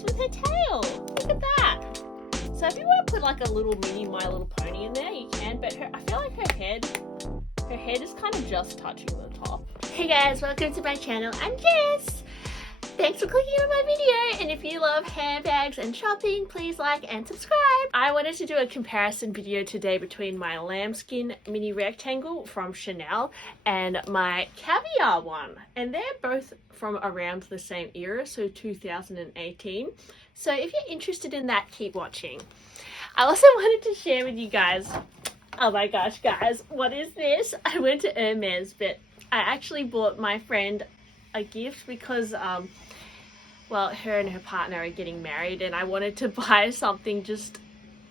bags with her tail. Look at that. So if you want to put like a little mini My Little Pony in there, you can, but I feel like her head is kind of just touching the top. Hey guys, welcome to my channel. I'm Jess. Thanks for clicking on my video, and if you love handbags and shopping, please like and subscribe. I wanted to do a comparison video today between my Lambskin mini rectangle from Chanel and my Caviar one, and they're both from around the same era, so 2018. So if you're interested in that, keep watching. I also wanted to share with you guys, oh my gosh guys, what is this? I went to Hermes, but I actually bought my friend a gift because well, her and her partner are getting married, and I wanted to buy something just,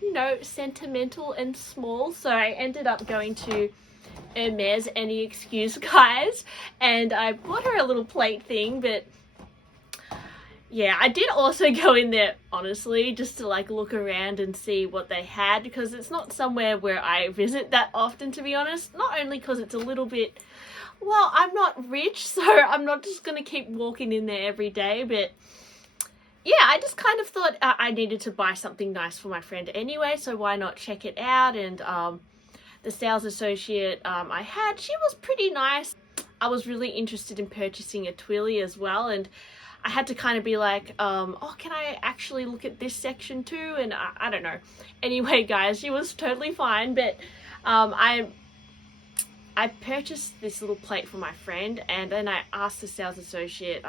you know, sentimental and small. So I ended up going to Hermes, any excuse guys, and I bought her a little plate thing. But yeah, I did also go in there honestly just to like look around and see what they had, because it's not somewhere where I visit that often, to be honest. Not only because it's a little bit, well, I'm not rich, so I'm not just gonna keep walking in there every day, but yeah, I just kind of thought I needed to buy something nice for my friend anyway, so why not check it out? And the sales associate I had, she was pretty nice. I was really interested in purchasing a twilly as well, and I had to kind of be like, oh, can I actually look at this section too? And I don't know. Anyway, guys, she was totally fine, but I purchased this little plate for my friend, and then I asked the sales associate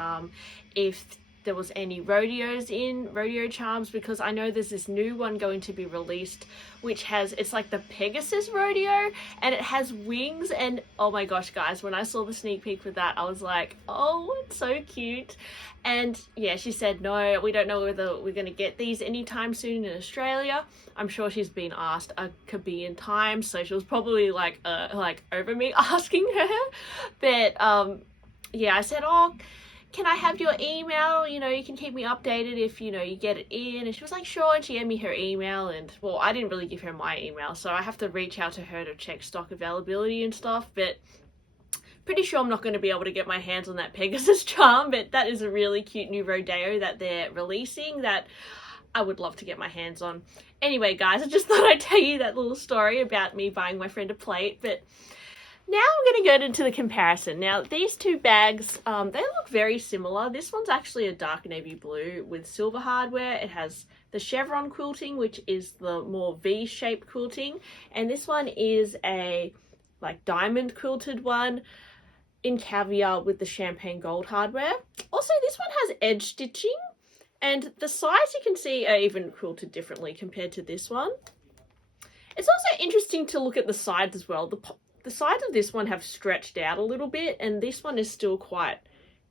if there was any rodeo charms, because I know there's this new one going to be released which has, it's like the Pegasus rodeo, and it has wings. And oh my gosh guys, when I saw the sneak peek for that, I was like, oh, it's so cute. And yeah, she said no, we don't know whether we're going to get these anytime soon in Australia. I'm sure she's been asked a kabillion times, so she was probably like over me asking her. But yeah, I said, oh, can I have your email? You know, you can keep me updated if, you know, you get it in. And she was like, sure. And she gave me her email, and well, I didn't really give her my email, so I have to reach out to her to check stock availability and stuff. But pretty sure I'm not going to be able to get my hands on that Pegasus charm, but that is a really cute new rodeo that they're releasing that I would love to get my hands on. Anyway, guys, I just thought I'd tell you that little story about me buying my friend a plate. But now I'm going to go into the comparison. Now, these two bags, they look very similar. This one's actually a dark navy blue with silver hardware. It has the chevron quilting, which is the more V-shaped quilting. And this one is a like diamond quilted one in caviar with the champagne gold hardware. Also, this one has edge stitching, and the sides you can see are even quilted differently compared to this one. It's also interesting to look at the sides as well. The sides of this one have stretched out a little bit, and this one is still quite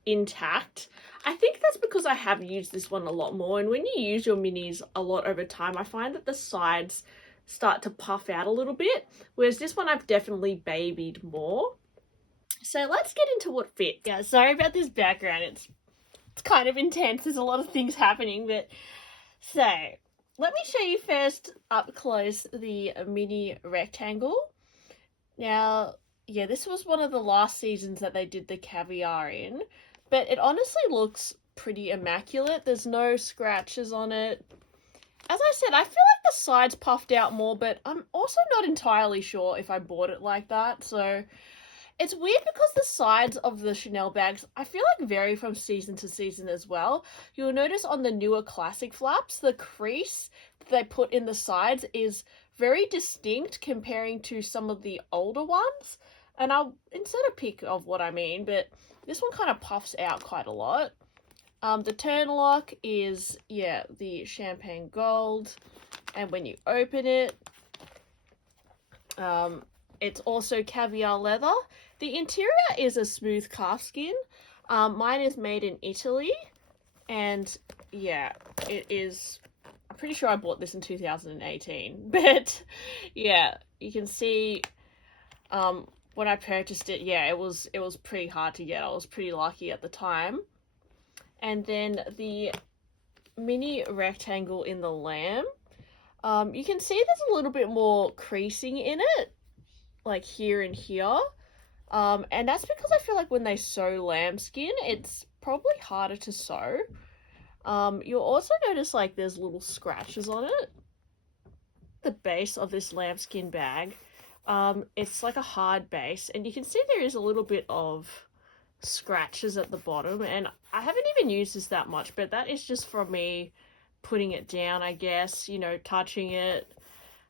intact. I think that's because I have used this one a lot more, and when you use your minis a lot over time, I find that the sides start to puff out a little bit, whereas this one I've definitely babied more. So let's get into what fits. Yeah, sorry about this background, it's kind of intense, there's a lot of things happening, but so let me show you first up close the mini rectangle. Now, yeah, this was one of the last seasons that they did the caviar in, but it honestly looks pretty immaculate. There's no scratches on it. As I said, I feel like the sides puffed out more, but I'm also not entirely sure if I bought it like that. So it's weird because the sides of the Chanel bags, I feel like, vary from season to season as well. You'll notice on the newer classic flaps, the crease that they put in the sides is very distinct comparing to some of the older ones, and I'll insert a pic of what I mean, but this one kind of puffs out quite a lot. The turn lock is, yeah, the champagne gold, and when you open it, it's also caviar leather. The interior is a smooth calfskin. Mine is made in Italy, and yeah, it is, I'm pretty sure I bought this in 2018, but yeah, you can see when I purchased it, yeah, it was pretty hard to get. I was pretty lucky at the time. And then the mini rectangle in the lamb, you can see there's a little bit more creasing in it, like here and here. And that's because I feel like when they sew lambskin, it's probably harder to sew. You'll also notice like there's little scratches on it. The base of this lambskin bag, it's like a hard base, and you can see there is a little bit of scratches at the bottom, and I haven't even used this that much, but that is just from me putting it down, I guess, you know, touching it.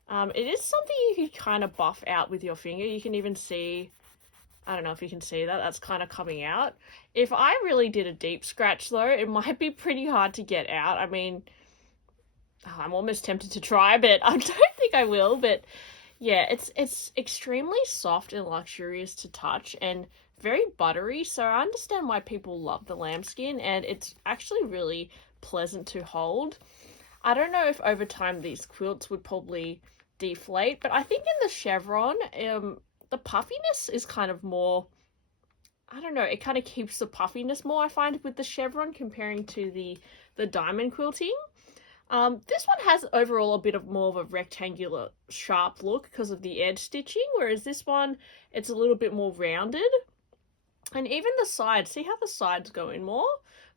It is something you can kind of buff out with your finger. You can even see, I don't know if you can see that, that's kind of coming out. If I really did a deep scratch though, it might be pretty hard to get out. I mean, I'm almost tempted to try, but I don't think I will. But yeah, it's extremely soft and luxurious to touch and very buttery. So I understand why people love the lambskin, and it's actually really pleasant to hold. I don't know if over time these quilts would probably deflate, but I think in the chevron, the puffiness is kind of more, I don't know, it kind of keeps the puffiness more, I find, with the chevron comparing to the diamond quilting. This one has overall a bit of more of a rectangular sharp look because of the edge stitching, whereas this one, it's a little bit more rounded. And even the sides, see how the sides go in more?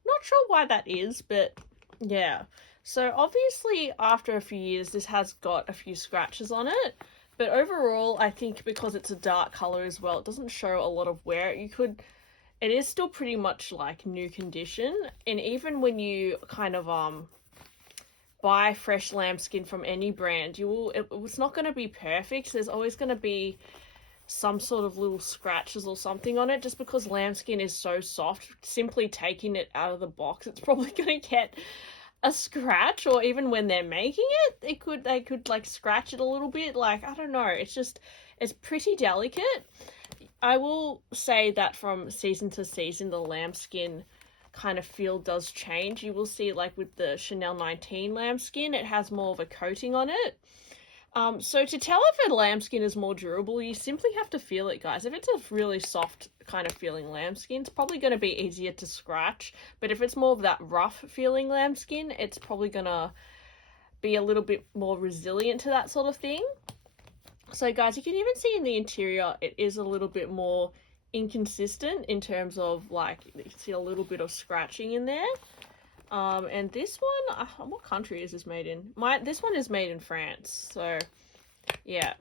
Not sure why that is, but yeah. So obviously after a few years, this has got a few scratches on it. But overall, I think because it's a dark color as well, it doesn't show a lot of wear. It is still pretty much like new condition. And even when you kind of buy fresh lambskin from any brand, it's not going to be perfect. There's always going to be some sort of little scratches or something on it, just because lambskin is so soft. Simply taking it out of the box, it's probably going to get a scratch, or even when they're making it, they could like scratch it a little bit. Like, I don't know, it's pretty delicate. I will say that from season to season, the lambskin kind of feel does change. You will see, like with the Chanel 19 lambskin, it has more of a coating on it. So to tell if a lambskin is more durable, you simply have to feel it, guys. If it's a really soft kind of feeling lambskin, it's probably going to be easier to scratch. But if it's more of that rough feeling lambskin, it's probably going to be a little bit more resilient to that sort of thing. So guys, you can even see in the interior, it is a little bit more inconsistent in terms of, like, you can see a little bit of scratching in there. And this one, what country is this made in? This one is made in France. So yeah,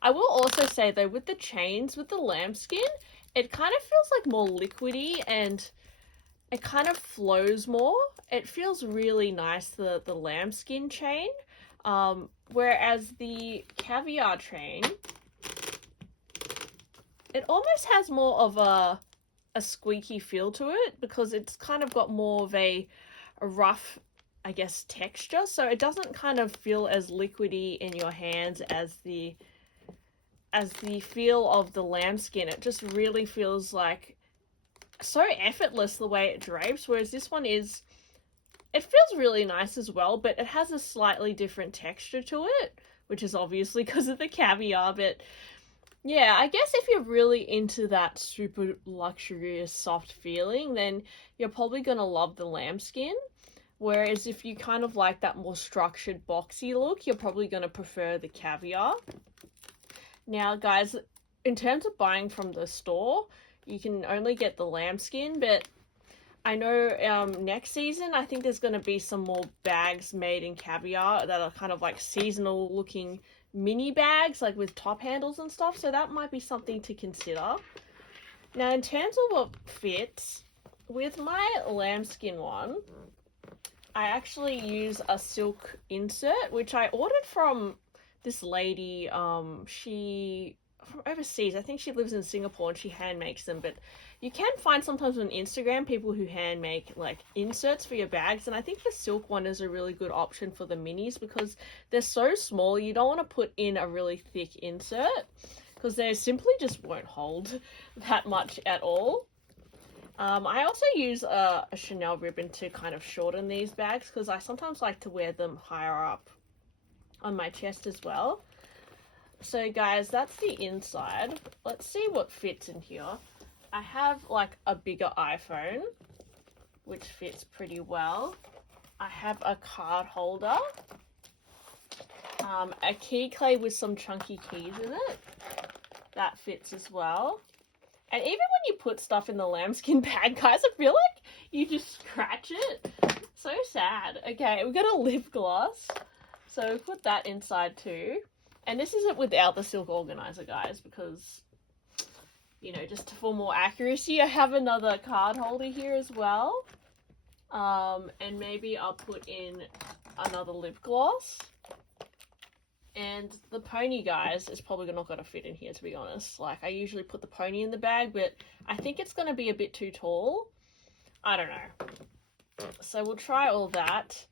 I will also say though, with the chains, with the lambskin, it kind of feels like more liquidy, and it kind of flows more. It feels really nice, the lambskin chain. Whereas the caviar chain, it almost has more of a squeaky feel to it, because it's kind of got more of a rough, I guess, texture. So it doesn't kind of feel as liquidy in your hands as the feel of the lambskin. It just really feels like so effortless the way it drapes, whereas this one it feels really nice as well, but it has a slightly different texture to it, which is obviously because of the caviar. But yeah, I guess if you're really into that super luxurious soft feeling, then you're probably going to love the lambskin. Whereas if you kind of like that more structured boxy look, you're probably going to prefer the caviar. Now guys, in terms of buying from the store, you can only get the lambskin, but I know next season, I think there's going to be some more bags made in caviar that are kind of like seasonal looking mini bags, like with top handles and stuff. So that might be something to consider. Now, in terms of what fits, with my lambskin one, I actually use a silk insert, which I ordered from this lady. She from overseas. I think she lives in Singapore and she hand makes them, but you can find sometimes on Instagram people who hand make like inserts for your bags, and I think the silk one is a really good option for the minis because they're so small. You don't want to put in a really thick insert because they simply just won't hold that much at all. I also use a Chanel ribbon to kind of shorten these bags because I sometimes like to wear them higher up on my chest as well. So guys, that's the inside. Let's see what fits in here. I have like a bigger iPhone, which fits pretty well. I have a card holder, a key clay with some chunky keys in it. That fits as well. And even when you put stuff in the lambskin bag, guys, I feel like you just scratch it. So sad. Okay, we've got a lip gloss. So put that inside too. And this isn't without the silk organizer, guys, because, you know, just for more accuracy, I have another card holder here as well. And maybe I'll put in another lip gloss. And the pony, guys, is probably not going to fit in here, to be honest. Like, I usually put the pony in the bag, but I think it's going to be a bit too tall. I don't know. So we'll try all that.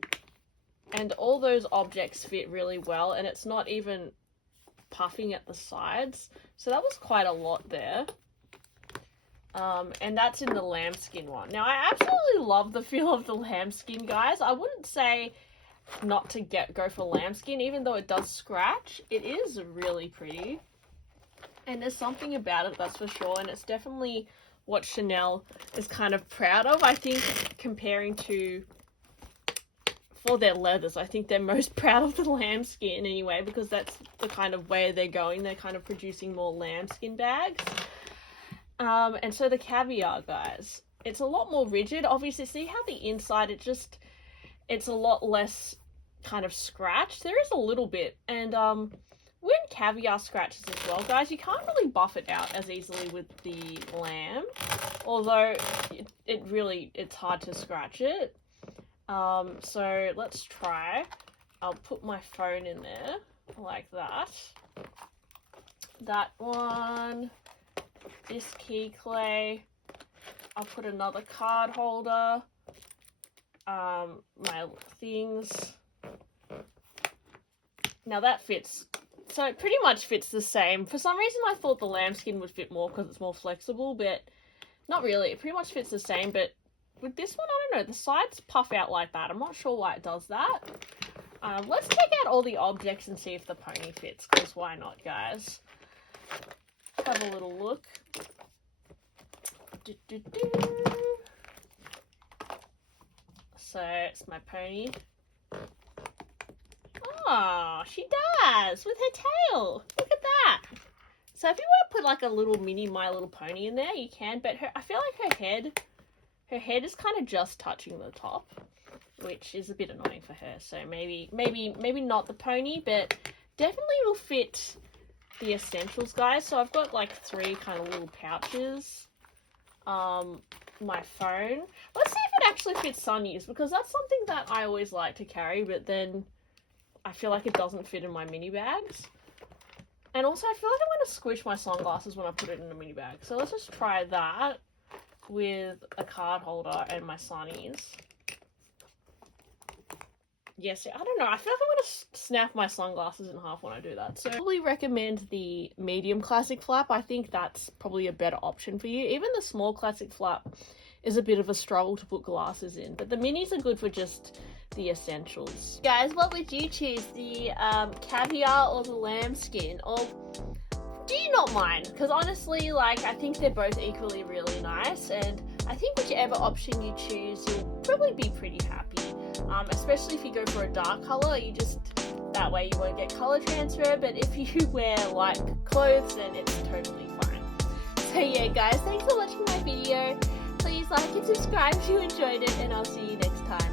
And all those objects fit really well, and it's not even puffing at the sides. So that was quite a lot there. And that's in the lambskin one. Now, I absolutely love the feel of the lambskin, guys. I wouldn't say not to go for lambskin, even though it does scratch. It is really pretty. And there's something about it, that's for sure. And it's definitely what Chanel is kind of proud of. I think comparing to, for their leathers, I think they're most proud of the lambskin anyway, because that's the kind of way they're going. They're kind of producing more lambskin bags. And so the caviar, guys, it's a lot more rigid. Obviously, see how the inside, it's a lot less kind of scratched. There is a little bit. And when caviar scratches as well, guys, you can't really buff it out as easily with the lamb. Although it's hard to scratch it. So let's try. I'll put my phone in there like that. That one. This key clay. I'll put another card holder. My things. Now that fits. So it pretty much fits the same. For some reason I thought the lambskin would fit more because it's more flexible, but not really. It pretty much fits the same, but with this one, I don't know. The sides puff out like that. I'm not sure why it does that. Let's check out all the objects and see if the pony fits, because why not, guys? Have a little look. So it's my pony. Oh, she does with her tail. Look at that. So if you want to put like a little mini My Little Pony in there, you can. But I feel like her head is kind of just touching the top, which is a bit annoying for her. So maybe not the pony, but definitely will fit the essentials, guys. So I've got like 3 kind of little pouches. My phone. Let's see if it actually fits Sunny's, because that's something that I always like to carry, but then I feel like it doesn't fit in my mini bags. And also I feel like I'm going to squish my sunglasses when I put it in a mini bag. So let's just try that with a card holder and my Sunnies. Yes, I don't know. I feel like I'm going to snap my sunglasses in half when I do that. So I probably recommend the medium classic flap. I think that's probably a better option for you. Even the small classic flap is a bit of a struggle to put glasses in. But the minis are good for just the essentials. Guys, what would you choose? The caviar or the lambskin? Or do you not mind? Because honestly, like, I think they're both equally really nice. And I think whichever option you choose, you'll probably be pretty happy. Especially if you go for a dark color, that way you won't get color transfer, but if you wear light clothes, then it's totally fine. So yeah, guys, thanks for watching my video. Please like and subscribe if you enjoyed it, and I'll see you next time.